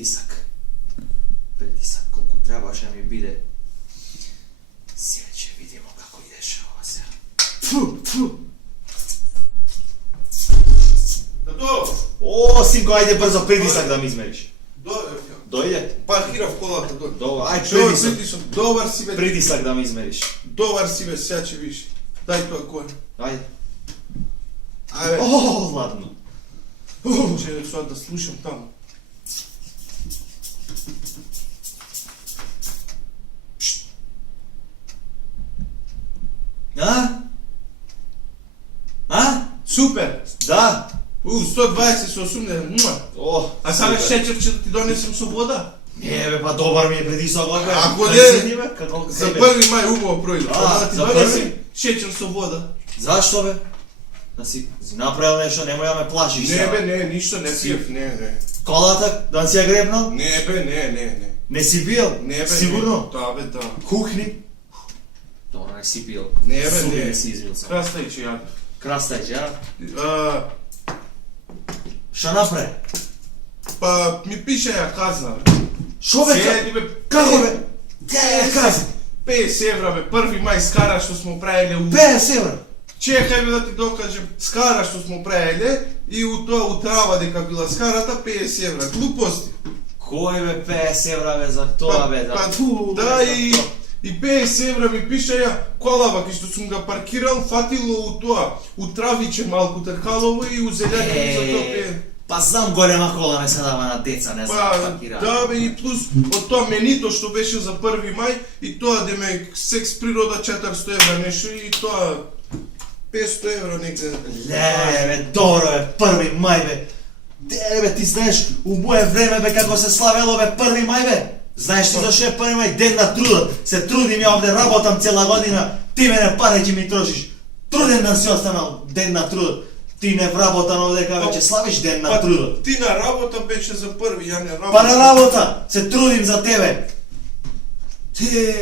Притисак. Притисак колку требаше ми биде. Сега ќе видимо како идеше ова сега. Тато! О, синко, ајде брзо притисак да ми измериш. Дојде? Паркира в колата, дојде. Добар, ај Добар притисак. притисок, добар си бе. Притисак да ми измериш. Добар си бе, сега ќе видиш. Дај тоа кој. Ајде. Ајде. О, ладно. Че сега да слушам таму. А? А? Супер! Да. 120 со 80. О, А сега супер. шеќер ќе да ти донесем со вода? Не бе, па добар ми е притисак, бе. Ако Кај не, седи, бе? Како За тебе? 1 мај убаво пројде. А, Да ти за донесем шеќер со вода. Зашто бе? Да си направил нешто, немој да ме плашиш. Не сега. бе, не, ништо не пиев, не. Колата, да си ја гребнал? Не бе, не. Не си бил? Не бе, Сигурно? Да бе, да. Кухни? Добро, не си пил. Не бе, Суби не. не си извил сам. Крастајче ја. Крастајќ, а? Шо напре? Па ми пише ја казна, бе. Шо бе? Седи, бе. Како бе? Ја кази. 50 евра, бе, 1 мај скара што смо правиле у... 50 евра. Чекај бе да ти докажем, скара што смо правиле и у тоа утрава дека била скарата 50 евра. Глупости. Кој бе 50 евра бе за тоа бе? Да, и 50 евра ми пише ја колава, кај што сум ga паркирал, фатило у тоа, у травиче малку тркалово и у зелјака ми за тоа пе. Па знам голема кола не се дава на деца, не знам Па, паркира. да бе, и плюс од тоа менито што беше за 1 мај и тоа деме секс природа 400 евра нешто и тоа 500 евра негде. Ле, бе, добро бе, 1 мај бе. Де бе, ти знаеш, у моје време бе како се славело бе 1 мај бе. Знаеш ти зашо е 1 мај ден на трудот? Се трудим ја овде, работам цела година, ти мене пари ќе ми трошиш. Труден ден си останал ден на трудот. Ти не вработан овдека веќе славиш ден на трудот. Ти на работа беше за 1, ја не работам. Па на работа, се трудим за тебе. Ти...